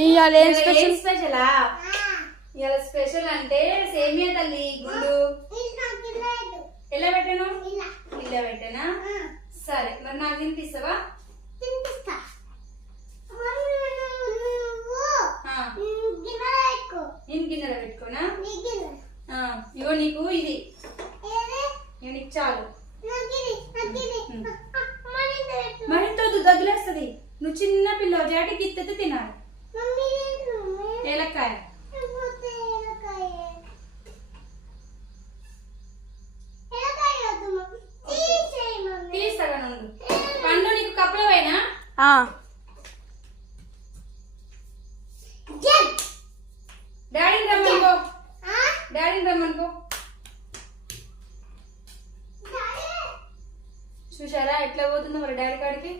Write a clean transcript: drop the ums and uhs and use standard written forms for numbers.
ఇవాళ ఏం స్పెషల్? స్పెషలా ఇవాళ స్పెషల్ అంటే సేమియా తల్లి గుండు. ఎలా పెట్టాను? ఇలా పెట్టానా? సరే, మరి నాకు తినిపిస్తావా? నేను గిన్నెలో పెట్టుకోనా? ఇగో నీకు ఇది నీకు చాలు. మరింత దగ్గులేస్తుంది. నువ్వు చిన్న పిల్లవు, జాటికి ఇత్తతే తినాలి. ఏలక్కాయ తీస్తాగా నుండు. పండు నీకు కప్పులో పోయినా డాడీని రమ్మనుకో. డాడీని రమ్మనుకో. చూసారా ఎట్లా పోతుందో మరి డాడీ కాడికి.